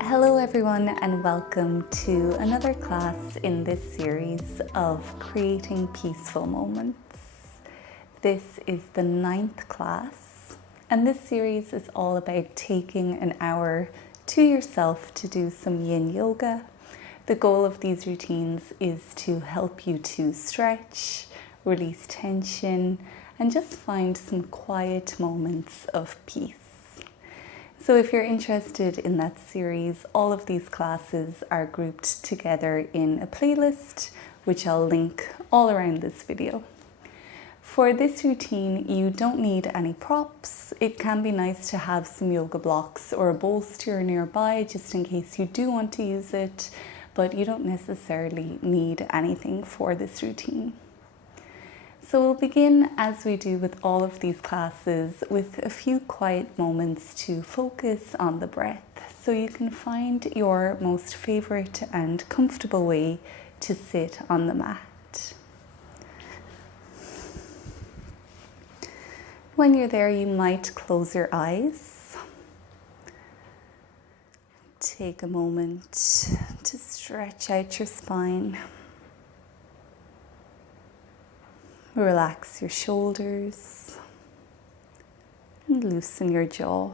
Hello everyone, and welcome to another class in this series of creating peaceful moments. This is the 9th class, and this series is all about taking an hour to yourself to do some Yin Yoga. The goal of these routines is to help you to stretch, release tension, and just find some quiet moments of peace. So if you're interested in that series, all of these classes are grouped together in a playlist, which I'll link all around this video. For this routine, you don't need any props. It can be nice to have some yoga blocks or a bolster nearby just in case you do want to use it, but you don't necessarily need anything for this routine. So we'll begin, as we do with all of these classes, with a few quiet moments to focus on the breath, so you can find your most favorite and comfortable way to sit on the mat. When you're there, you might close your eyes. Take a moment to stretch out your spine. Relax your shoulders and loosen your jaw.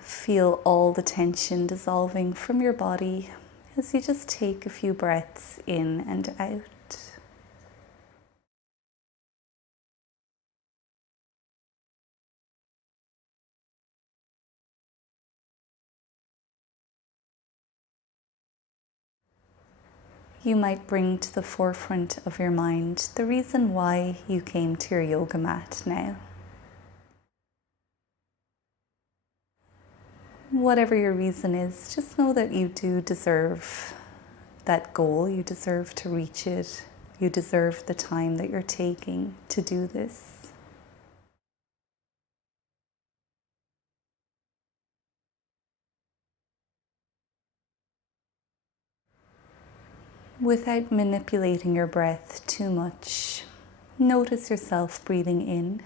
Feel all the tension dissolving from your body as you just take a few breaths in and out. You might bring to the forefront of your mind the reason why you came to your yoga mat now. Whatever your reason is, just know that you do deserve that goal. You deserve to reach it. You deserve the time that you're taking to do this. Without manipulating your breath too much, notice yourself breathing in.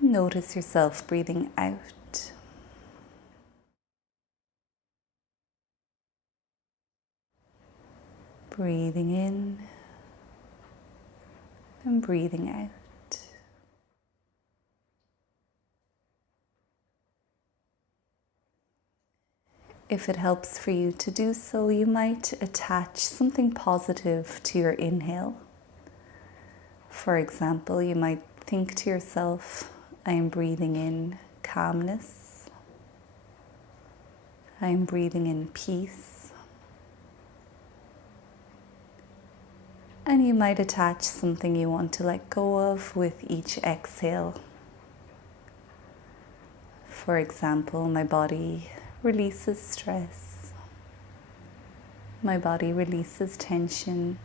Notice yourself breathing out. Breathing in and breathing out. If it helps for you to do so, you might attach something positive to your inhale. For example, you might think to yourself, I am breathing in calmness. I am breathing in peace. And you might attach something you want to let go of with each exhale. For example, my body releases stress. My body releases tension.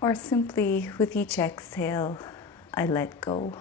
Or simply, with each exhale, I let go.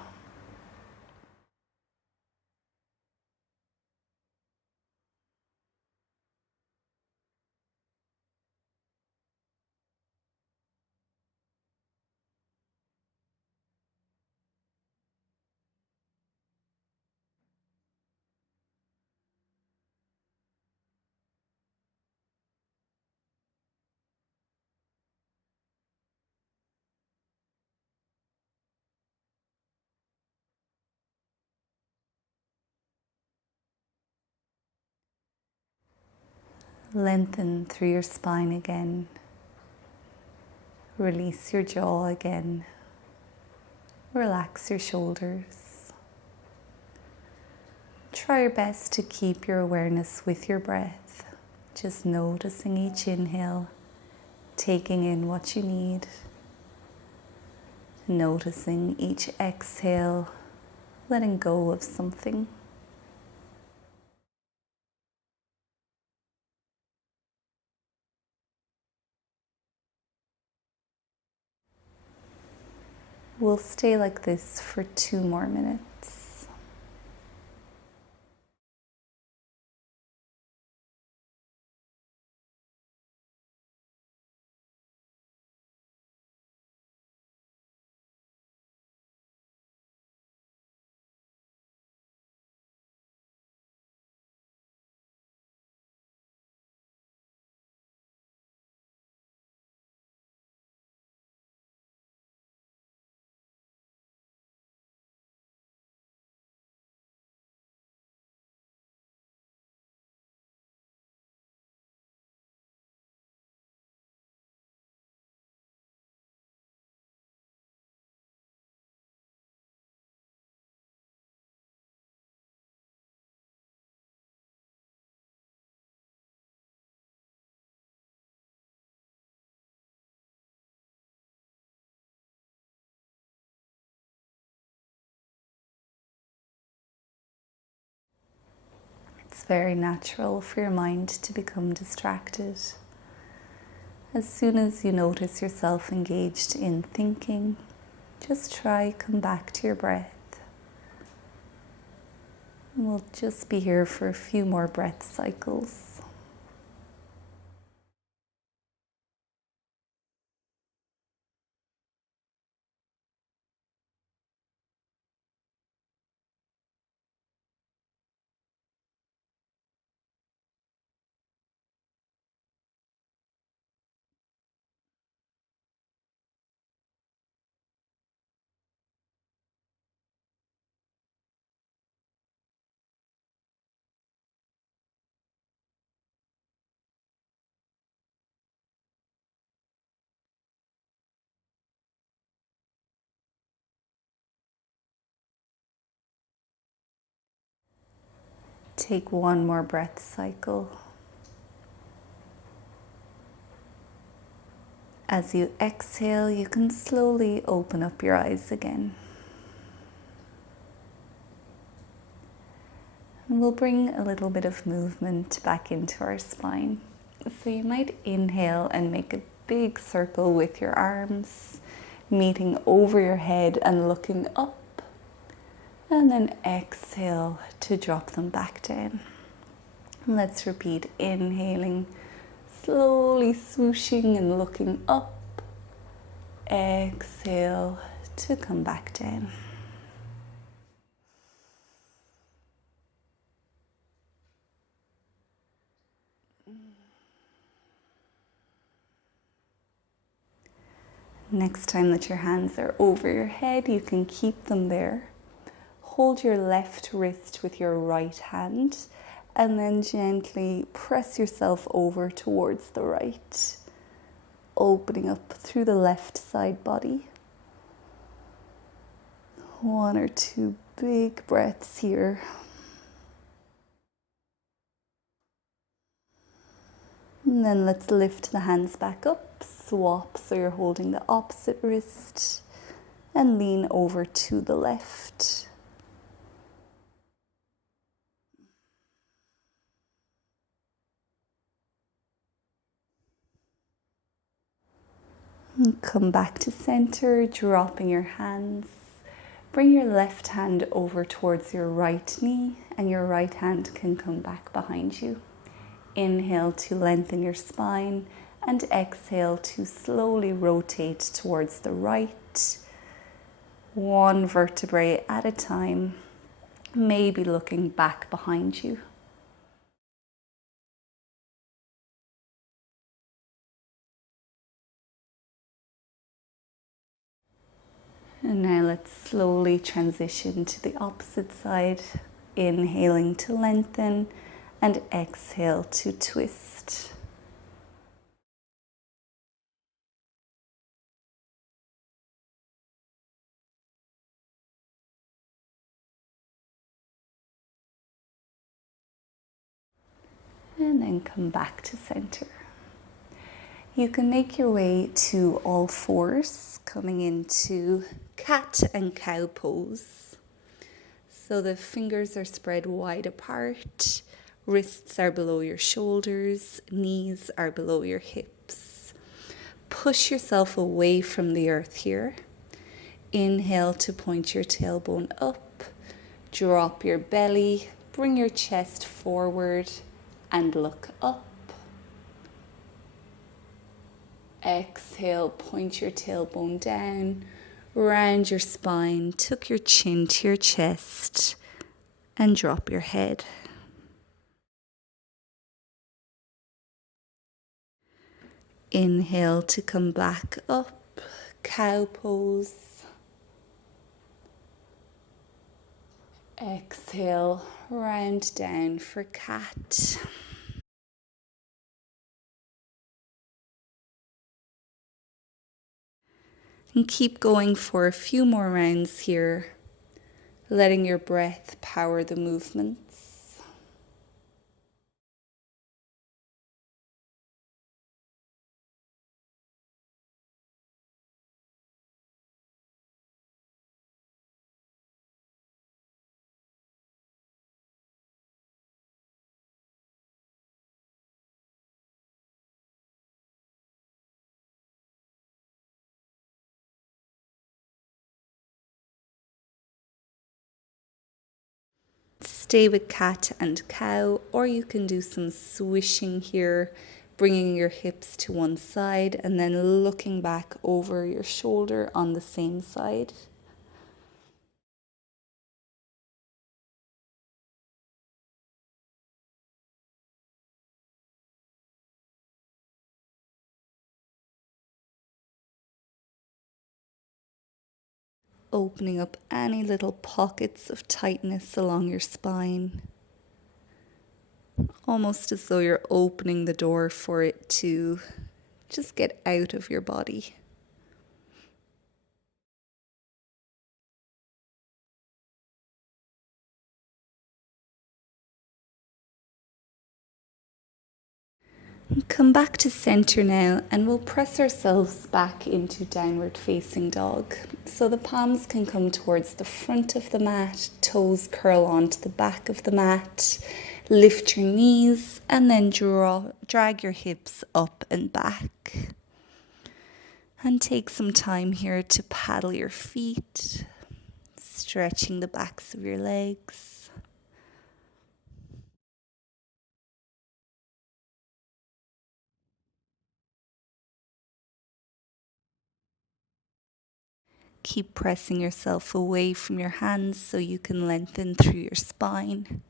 Lengthen through your spine again. Release your jaw again. Relax your shoulders. Try your best to keep your awareness with your breath, just noticing each inhale, taking in what you need, noticing each exhale, letting go of something. We'll stay like this for 2 more minutes. It's very natural for your mind to become distracted. As soon as you notice yourself engaged in thinking, just try come back to your breath. And we'll just be here for a few more breath cycles. Take one more breath cycle. As you exhale, you can slowly open up your eyes again. And we'll bring a little bit of movement back into our spine. So you might inhale and make a big circle with your arms, meeting over your head and looking up. And then exhale to drop them back down. And let's repeat, inhaling, slowly swooshing and looking up. Exhale to come back down. Next time that your hands are over your head, you can keep them there. Hold your left wrist with your right hand and then gently press yourself over towards the right, opening up through the left side body. 1 or 2 big breaths here. And then let's lift the hands back up, swap so you're holding the opposite wrist and lean over to the left. And come back to center, dropping your hands. Bring your left hand over towards your right knee and your right hand can come back behind you. Inhale to lengthen your spine and exhale to slowly rotate towards the right. 1 vertebrae at a time, maybe looking back behind you. And now let's slowly transition to the opposite side, inhaling to lengthen and exhale to twist. And then come back to center. You can make your way to all fours, coming into cat and cow pose. So the fingers are spread wide apart, wrists are below your shoulders, knees are below your hips. Push yourself away from the earth here. Inhale to point your tailbone up, drop your belly, bring your chest forward and look up. Exhale, point your tailbone down, round your spine, tuck your chin to your chest and drop your head. Inhale to come back up, cow pose. Exhale, round down for cat. And keep going for a few more rounds here, letting your breath power the movements. stay with cat and cow, or you can do some swishing here, bringing your hips to one side and then looking back over your shoulder on the same side. Opening up any little pockets of tightness along your spine, almost as though you're opening the door for it to just get out of your body. Come back to center now, and we'll press ourselves back into downward facing dog. So the palms can come towards the front of the mat, toes curl onto the back of the mat, lift your knees, and then drag your hips up and back. And take some time here to paddle your feet, stretching the backs of your legs. Keep pressing yourself away from your hands so you can lengthen through your spine.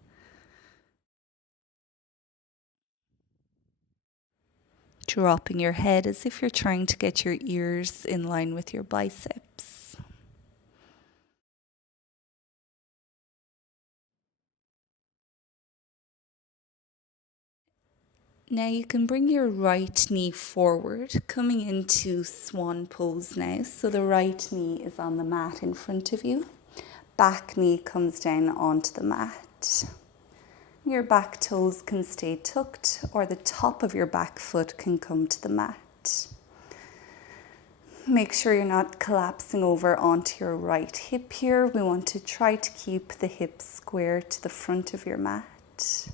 Dropping your head as if you're trying to get your ears in line with your biceps. Now you can bring your right knee forward, coming into swan pose now. So the right knee is on the mat in front of you. Back knee comes down onto the mat. Your back toes can stay tucked, or the top of your back foot can come to the mat. Make sure you're not collapsing over onto your right hip here. We want to try to keep the hips square to the front of your mat.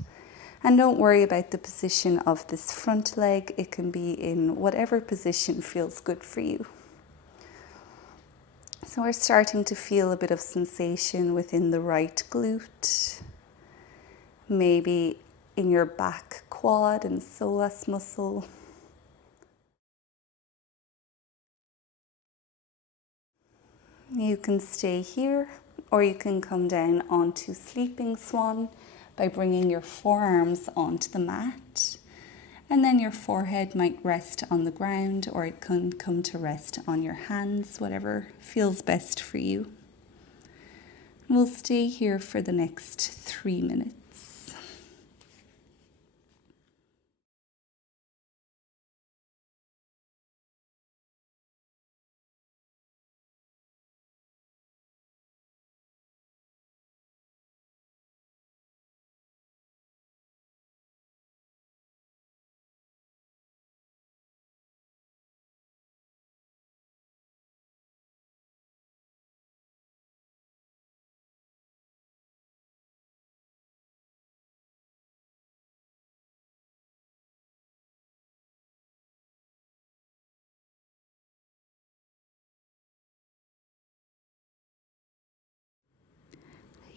And don't worry about the position of this front leg. It can be in whatever position feels good for you. So we're starting to feel a bit of sensation within the right glute. Maybe in your back quad and psoas muscle. You can stay here, or you can come down onto sleeping swan by bringing your forearms onto the mat. And then your forehead might rest on the ground, or it can come to rest on your hands, whatever feels best for you. We'll stay here for the next 3 minutes.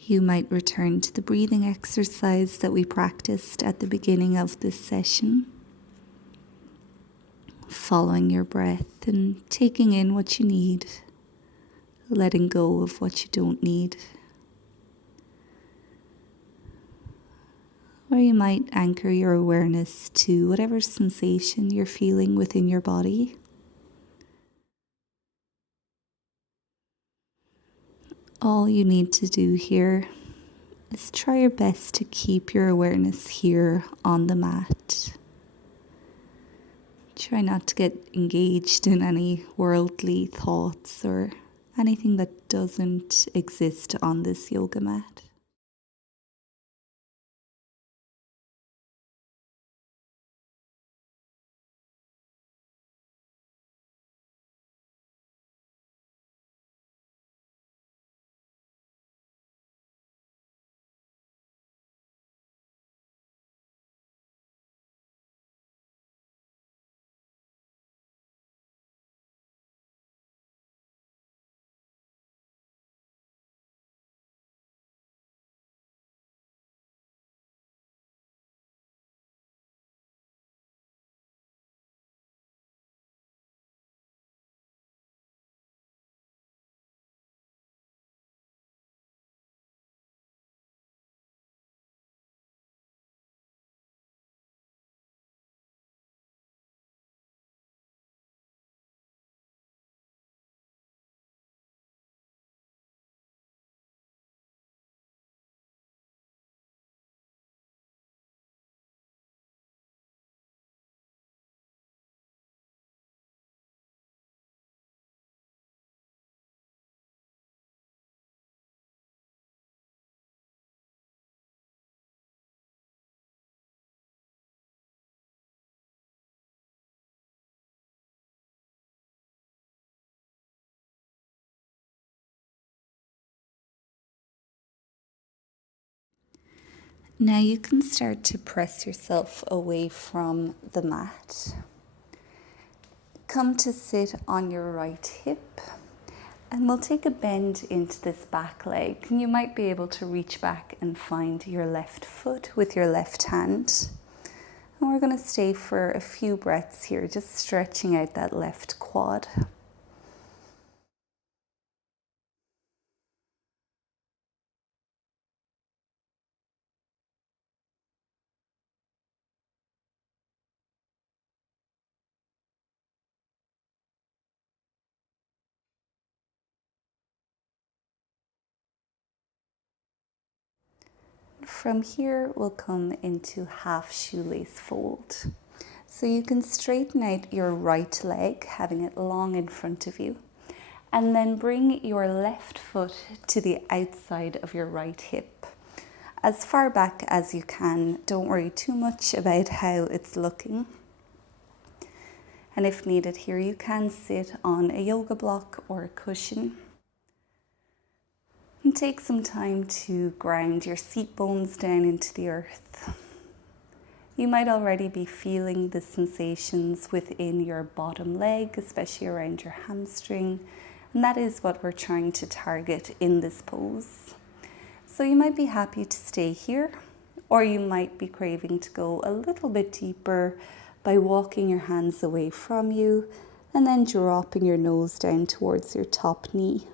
You might return to the breathing exercise that we practiced at the beginning of this session, following your breath and taking in what you need, letting go of what you don't need. Or you might anchor your awareness to whatever sensation you're feeling within your body. All you need to do here is try your best to keep your awareness here on the mat. Try not to get engaged in any worldly thoughts or anything that doesn't exist on this yoga mat. Now you can start to press yourself away from the mat. Come to sit on your right hip, and we'll take a bend into this back leg. And you might be able to reach back and find your left foot with your left hand. And we're going to stay for a few breaths here, just stretching out that left quad. From here, we'll come into half shoelace fold. So you can straighten out your right leg, having it long in front of you, and then bring your left foot to the outside of your right hip. As far back as you can, don't worry too much about how it's looking. And if needed here, you can sit on a yoga block or a cushion. And take some time to ground your seat bones down into the earth. You might already be feeling the sensations within your bottom leg, especially around your hamstring. And that is what we're trying to target in this pose. So you might be happy to stay here, or you might be craving to go a little bit deeper by walking your hands away from you and then dropping your nose down towards your top knee.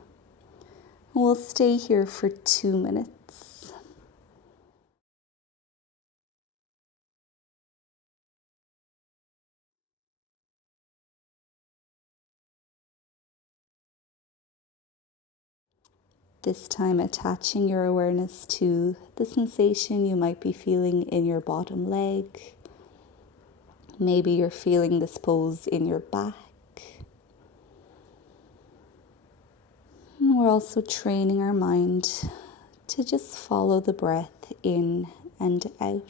We'll stay here for 2 minutes. This time attaching your awareness to the sensation you might be feeling in your bottom leg. Maybe you're feeling this pose in your back. And we're also training our mind to just follow the breath in and out.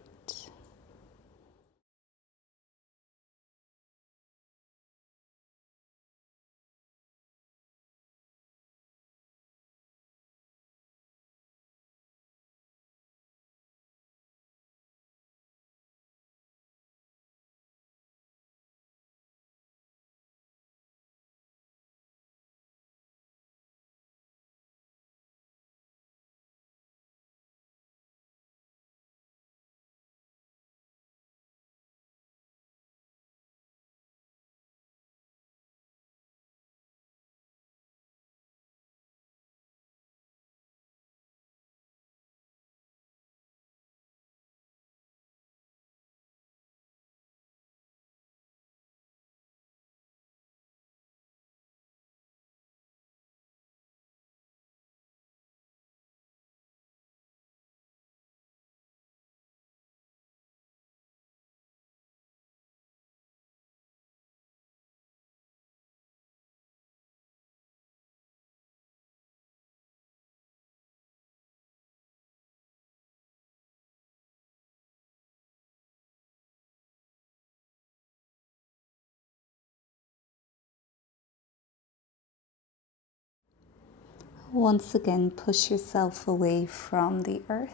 Once again, push yourself away from the earth.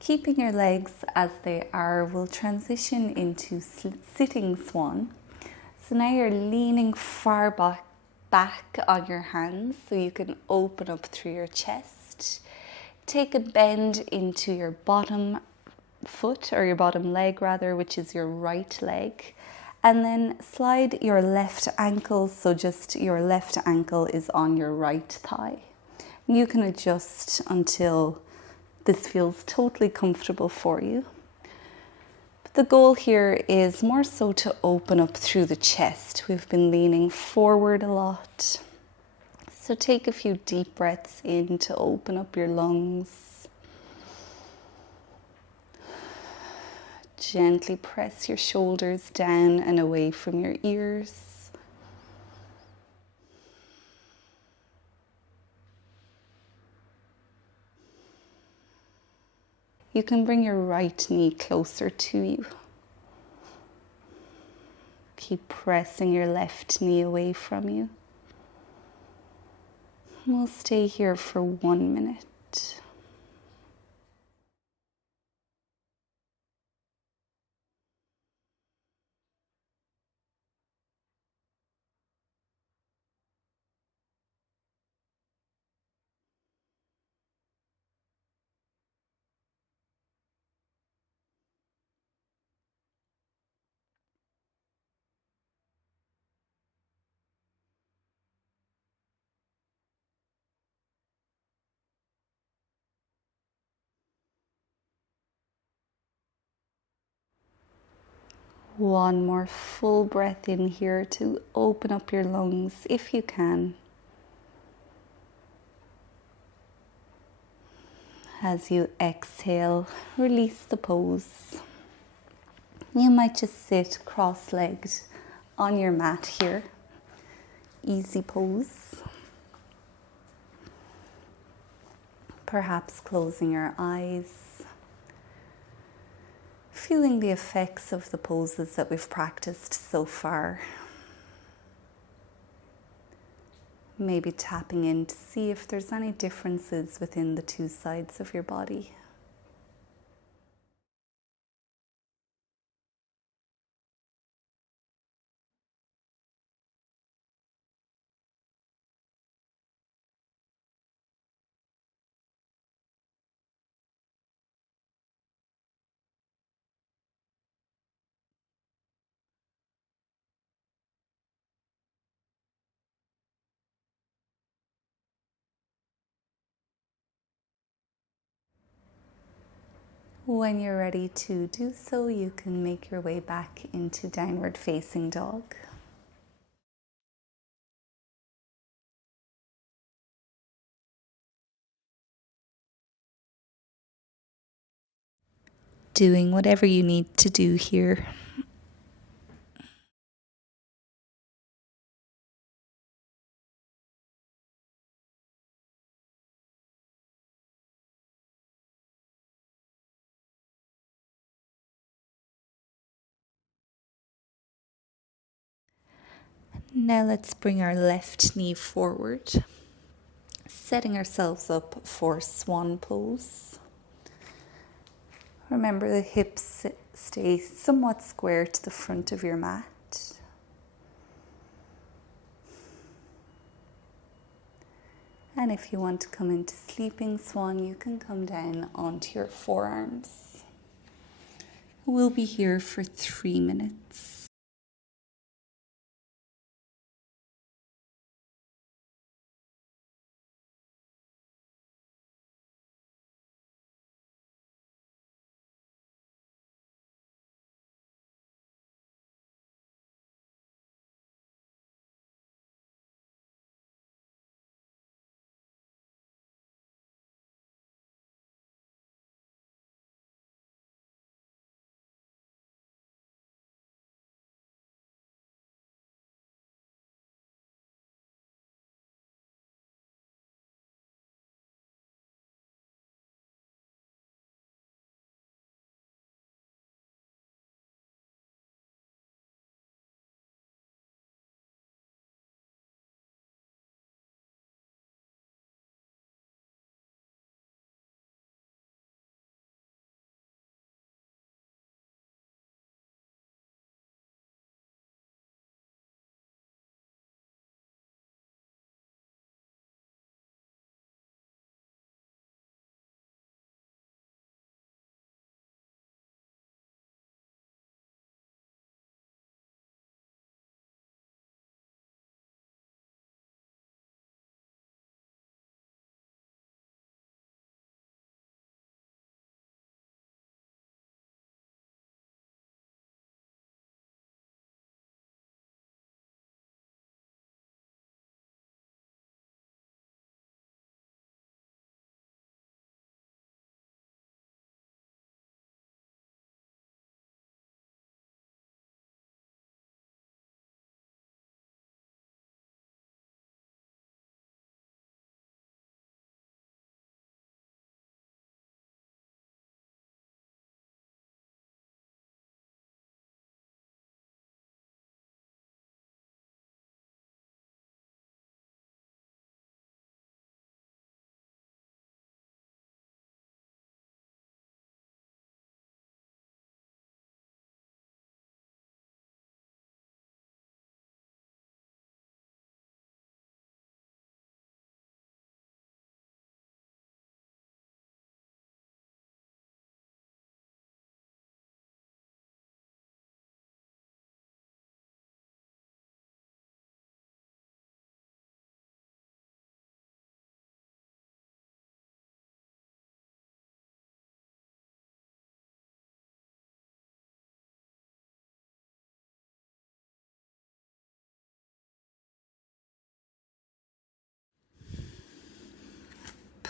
Keeping your legs as they are, we'll transition into sitting swan. So now you're leaning far back on your hands so you can open up through your chest. Take a bend into your bottom foot, or your bottom leg rather, which is your right leg. And then slide your left ankle, so just your left ankle is on your right thigh. You can adjust until this feels totally comfortable for you. But the goal here is more so to open up through the chest. We've been leaning forward a lot. So take a few deep breaths in to open up your lungs. Gently press your shoulders down and away from your ears. You can bring your right knee closer to you. Keep pressing your left knee away from you. We'll stay here for 1 minute. One more full breath in here to open up your lungs if you can. As you exhale, release the pose. You might just sit cross-legged on your mat here. Easy pose. Perhaps closing your eyes. Feeling the effects of the poses that we've practiced so far. Maybe tapping in to see if there's any differences within the two sides of your body. When you're ready to do so, you can make your way back into downward facing dog. Doing whatever you need to do here. Now let's bring our left knee forward, setting ourselves up for Swan pose. Remember, the hips stay somewhat square to the front of your mat. And if you want to come into sleeping swan, you can come down onto your forearms. We'll be here for 3 minutes.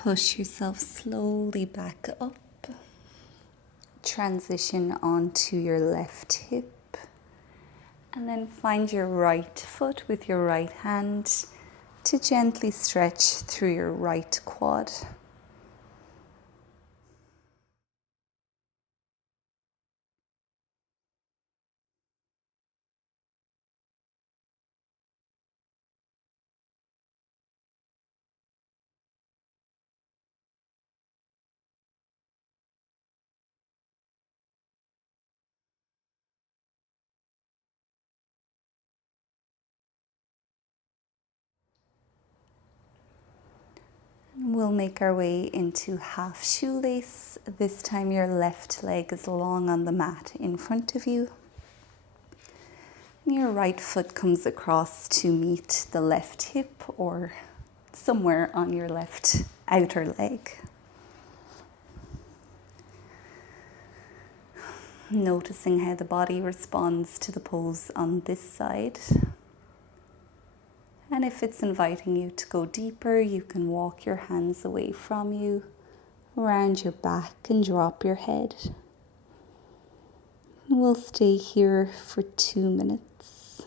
Push yourself slowly back up. Transition onto your left hip. And then find your right foot with your right hand to gently stretch through your right quad. We'll make our way into half shoelace. This time your left leg is long on the mat in front of you. Your right foot comes across to meet the left hip or somewhere on your left outer leg. Noticing how the body responds to the pose on this side. And if it's inviting you to go deeper, you can walk your hands away from you, around your back and drop your head. We'll stay here for 2 minutes.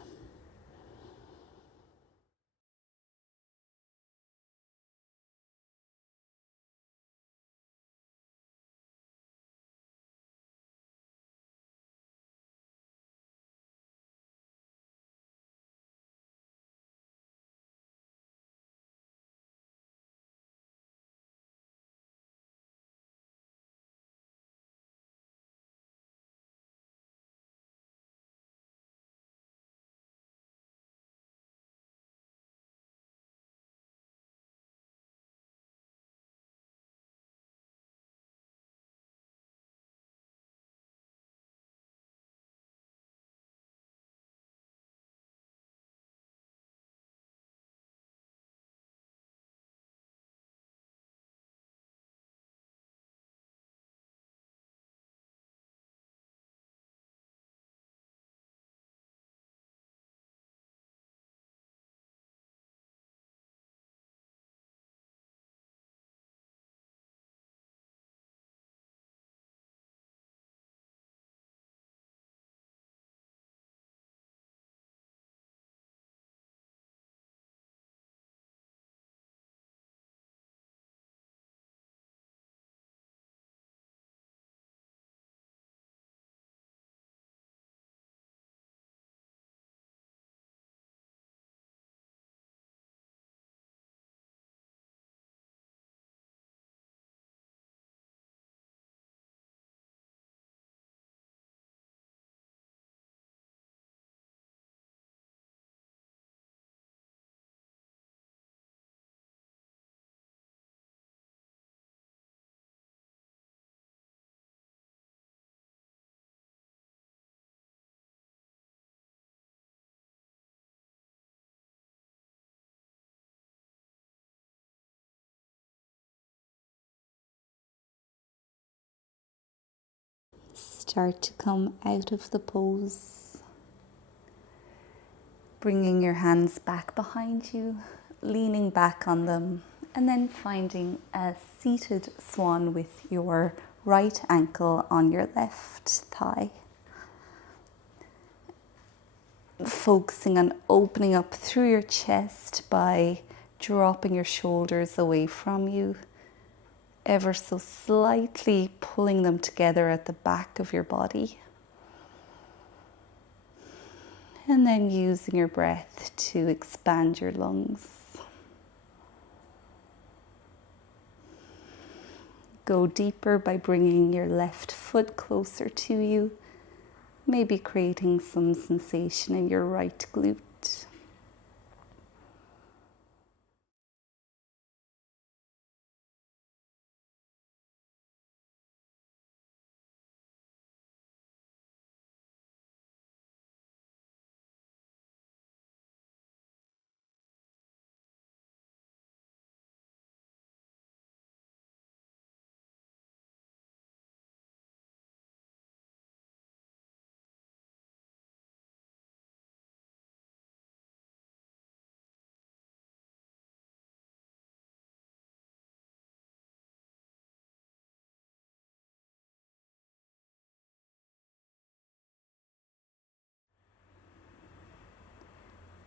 Start to come out of the pose. Bringing your hands back behind you, leaning back on them, and then finding a seated swan with your right ankle on your left thigh. Focusing on opening up through your chest by dropping your shoulders away from you, ever so slightly pulling them together at the back of your body. And then using your breath to expand your lungs. Go deeper by bringing your left foot closer to you, maybe creating some sensation in your right glute.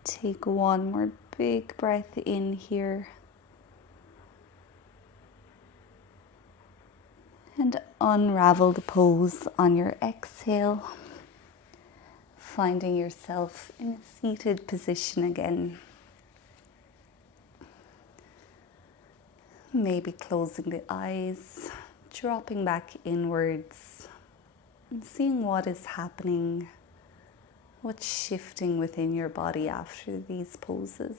Take one more big breath in here. And unravel the pose on your exhale, finding yourself in a seated position again. Maybe closing the eyes, dropping back inwards, and seeing what is happening, what's shifting within your body after these poses.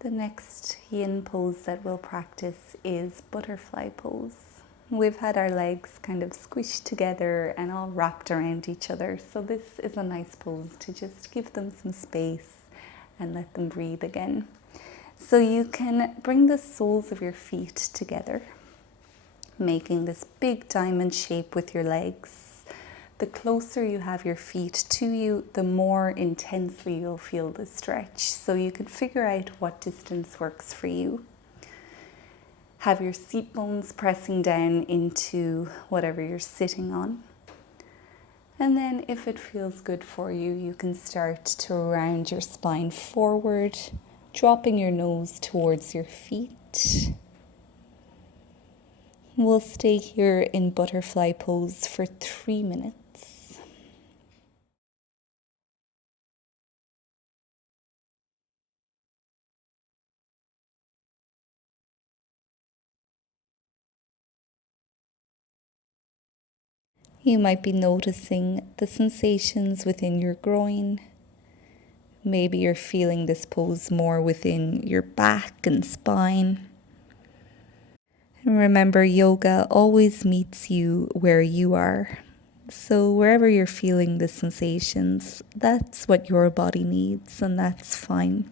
The next yin pose that we'll practice is butterfly pose. We've had our legs kind of squished together and all wrapped around each other, so this is a nice pose to just give them some space and let them breathe again. So you can bring the soles of your feet together, making this big diamond shape with your legs. The closer you have your feet to you, the more intensely you'll feel the stretch. So you can figure out what distance works for you. Have your seat bones pressing down into whatever you're sitting on. And then if it feels good for you, you can start to round your spine forward, dropping your nose towards your feet. We'll stay here in butterfly pose for 3 minutes. You might be noticing the sensations within your groin. Maybe you're feeling this pose more within your back and spine. And remember, yoga always meets you where you are. So wherever you're feeling the sensations, that's what your body needs, and that's fine.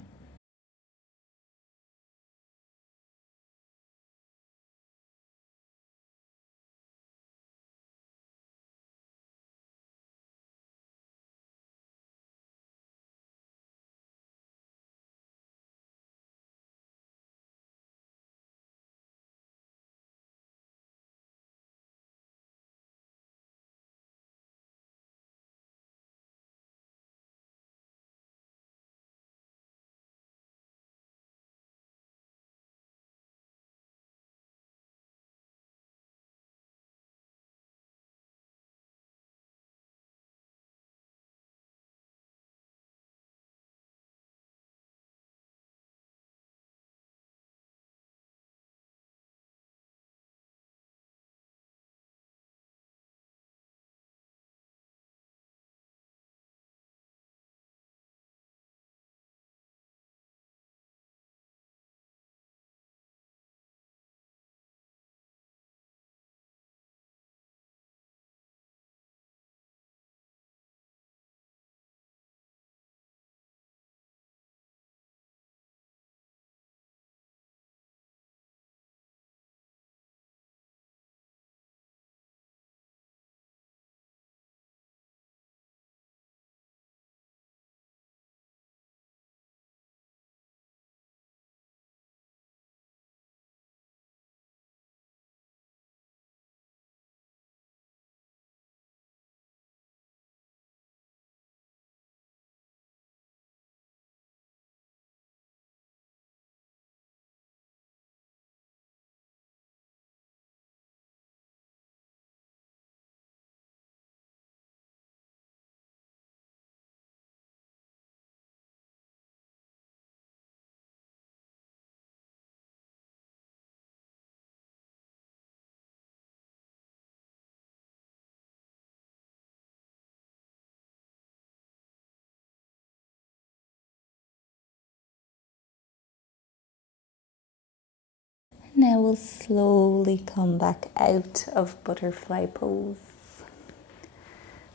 Now we'll slowly come back out of butterfly pose,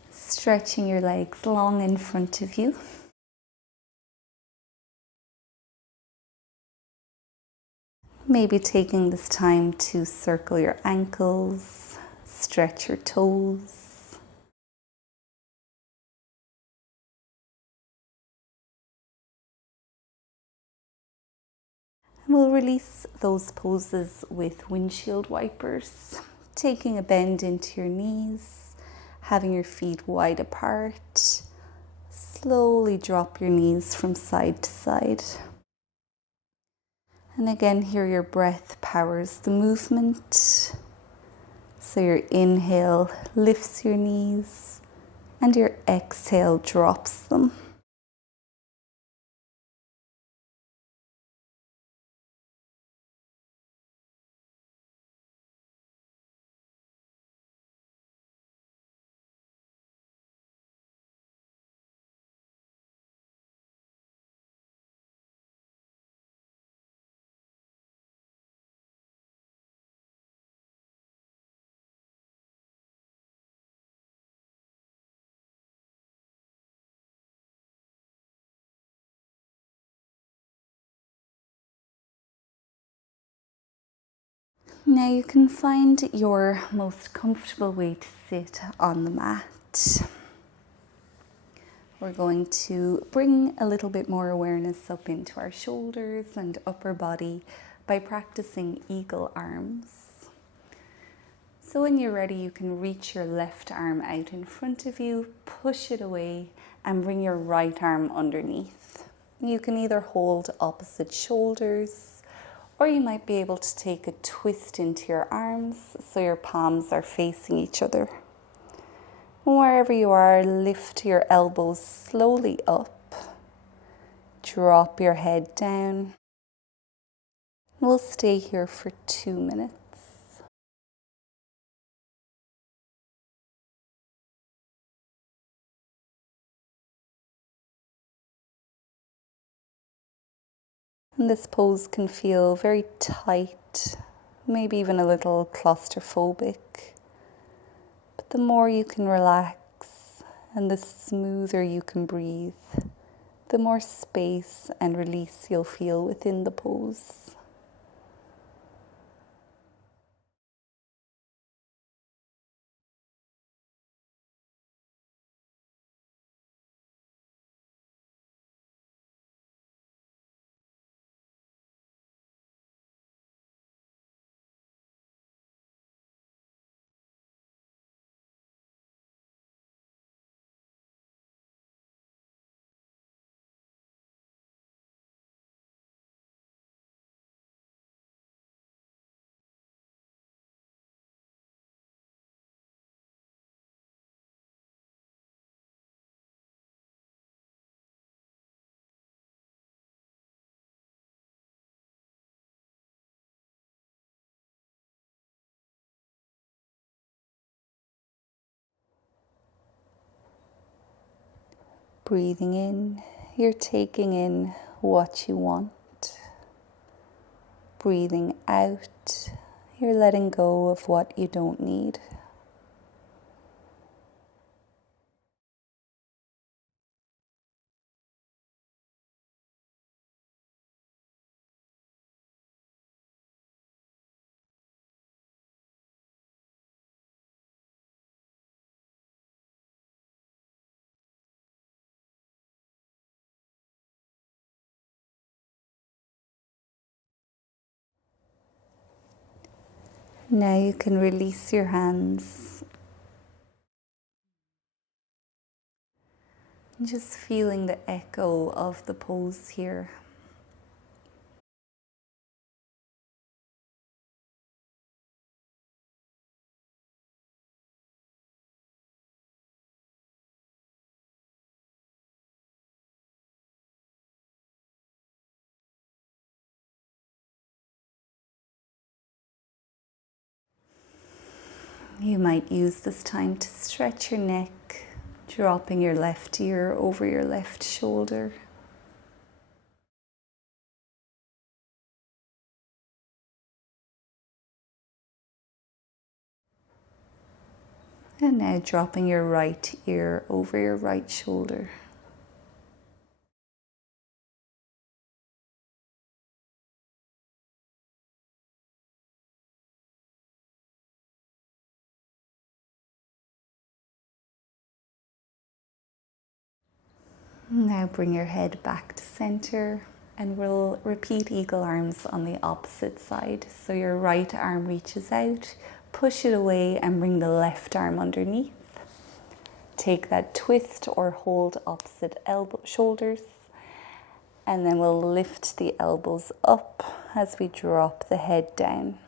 stretching your legs long in front of you. Maybe taking this time to circle your ankles, stretch your toes. And we'll release those poses with windshield wipers, taking a bend into your knees, having your feet wide apart. Slowly drop your knees from side to side. And again, here your breath powers the movement. So your inhale lifts your knees and your exhale drops them. Now you can find your most comfortable way to sit on the mat. We're going to bring a little bit more awareness up into our shoulders and upper body by practicing eagle arms. So when you're ready, you can reach your left arm out in front of you, push it away, and bring your right arm underneath. You can either hold opposite shoulders, or you might be able to take a twist into your arms so your palms are facing each other. Wherever you are, lift your elbows slowly up. Drop your head down. We'll stay here for 2 minutes. And this pose can feel very tight, maybe even a little claustrophobic. But the more you can relax and the smoother you can breathe, the more space and release you'll feel within the pose. Breathing in, you're taking in what you want. Breathing out, you're letting go of what you don't need. Now you can release your hands. Just feeling the echo of the pose here. You might use this time to stretch your neck, dropping your left ear over your left shoulder. And now dropping your right ear over your right shoulder. Now bring your head back to center and we'll repeat eagle arms on the opposite side. So your right arm reaches out, push it away and bring the left arm underneath. Take that twist or hold opposite shoulders, and then we'll lift the elbows up as we drop the head down.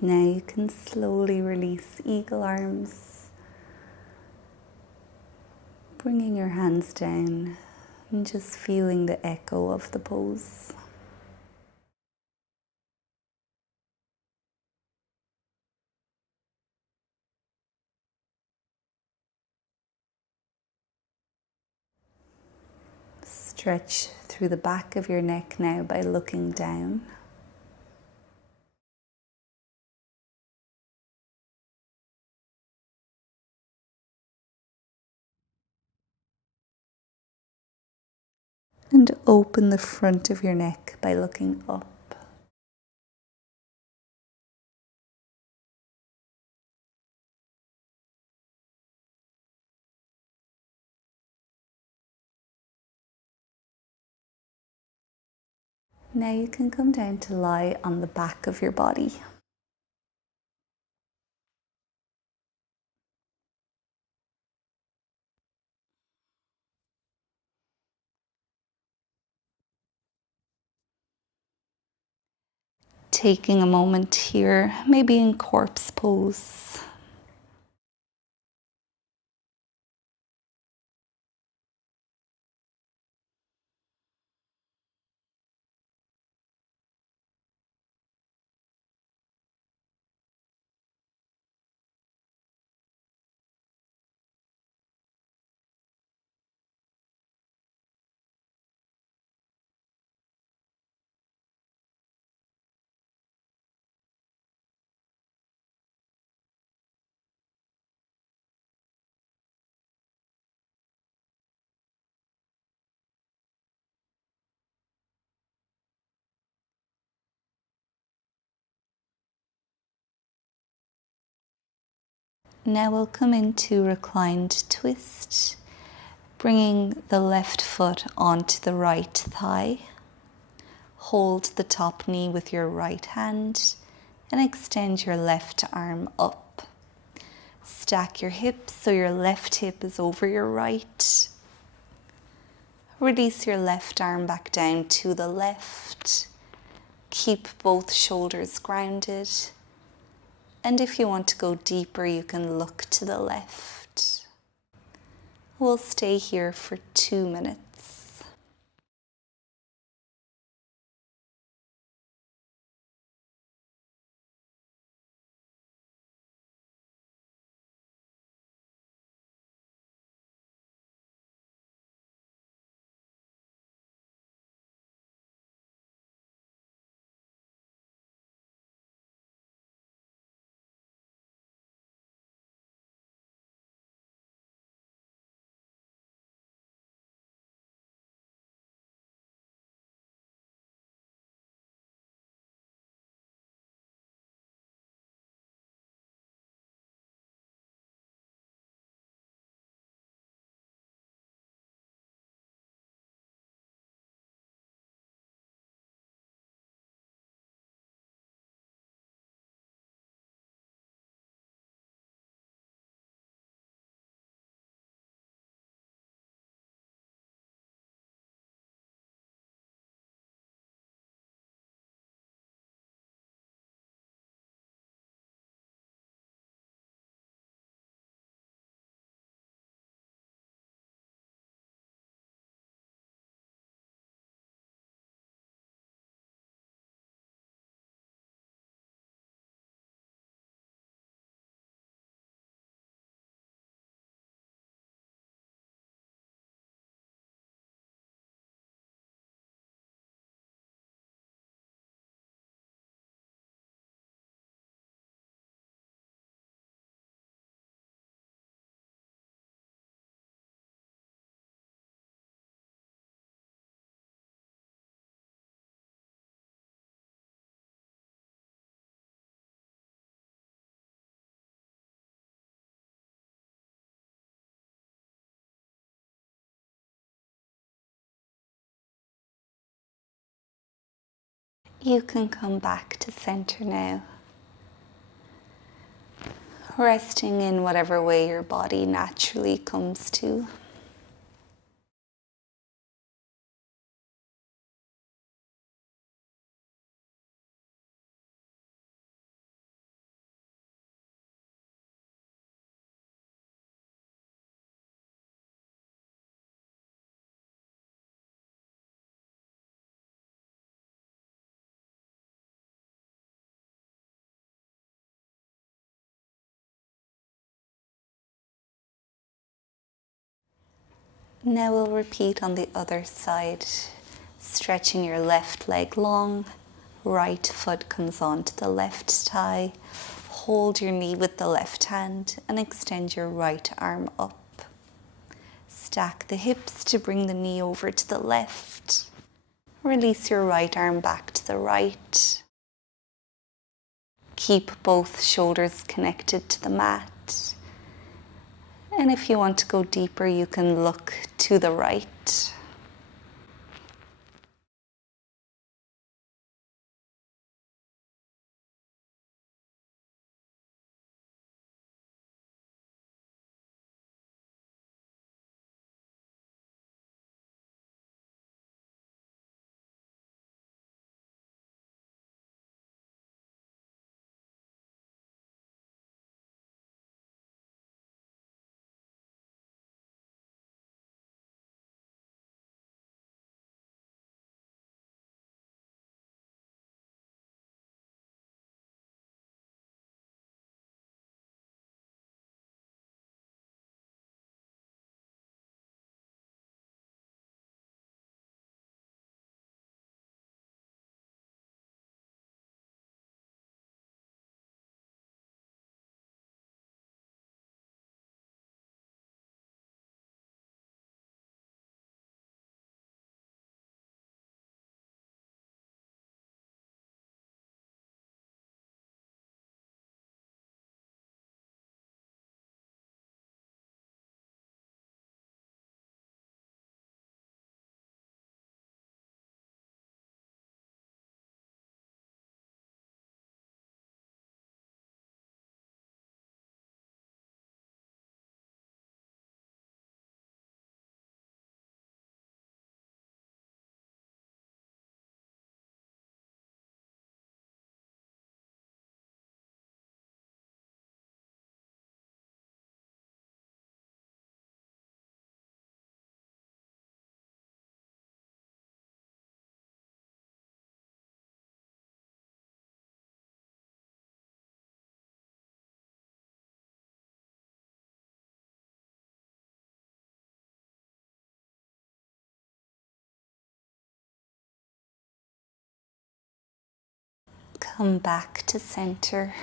Now you can slowly release eagle arms, bringing your hands down and just feeling the echo of the pose. Stretch through the back of your neck now by looking down. And open the front of your neck by looking up. Now you can come down to lie on the back of your body. Taking a moment here, maybe in corpse pose. Now we'll come into Reclined Twist, bringing the left foot onto the right thigh. Hold the top knee with your right hand and extend your left arm up. Stack your hips so your left hip is over your right. Release your left arm back down to the left. Keep both shoulders grounded. And if you want to go deeper, you can look to the left. We'll stay here for 2 minutes. You can come back to center now, resting in whatever way your body naturally comes to. Now we'll repeat on the other side, stretching your left leg long, right foot comes onto the left thigh, hold your knee with the left hand and extend your right arm up. Stack the hips to bring the knee over to the left. Release your right arm back to the right. Keep both shoulders connected to the mat. And if you want to go deeper, you can look to the right. Come back to center.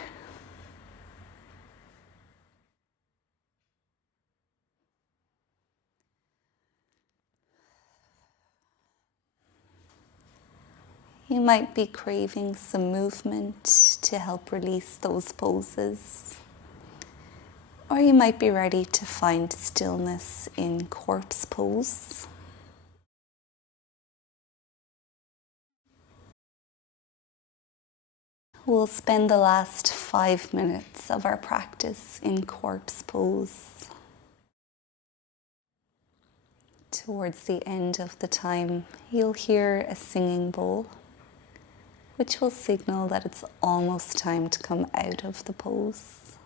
You might be craving some movement to help release those poses. Or you might be ready to find stillness in corpse pose. We'll spend the last 5 minutes of our practice in corpse pose. Towards the end of the time, you'll hear a singing bowl, which will signal that it's almost time to come out of the pose.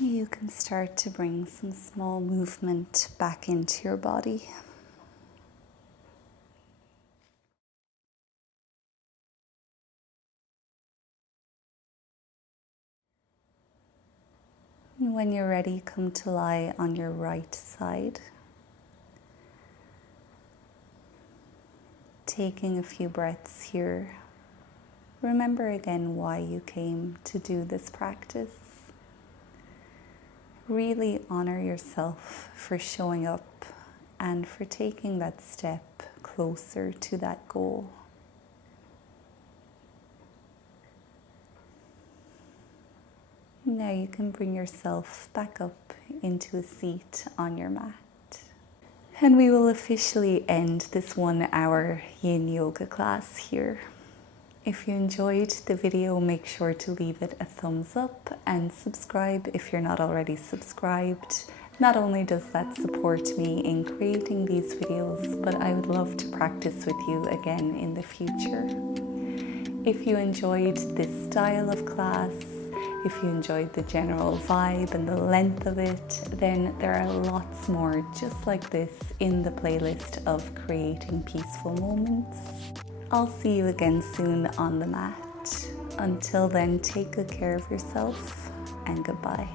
You can start to bring some small movement back into your body. When you're ready, come to lie on your right side. Taking a few breaths here. Remember again why you came to do this practice. Really honor yourself for showing up and for taking that step closer to that goal. Now you can bring yourself back up into a seat on your mat. And we will officially end this 1 hour Yin Yoga class here. If you enjoyed the video, make sure to leave it a thumbs up and subscribe if you're not already subscribed. Not only does that support me in creating these videos, but I would love to practice with you again in the future. If you enjoyed this style of class, if you enjoyed the general vibe and the length of it, then there are lots more just like this in the playlist of Creating Peaceful Moments. I'll see you again soon on the mat. Until then, take good care of yourself and goodbye.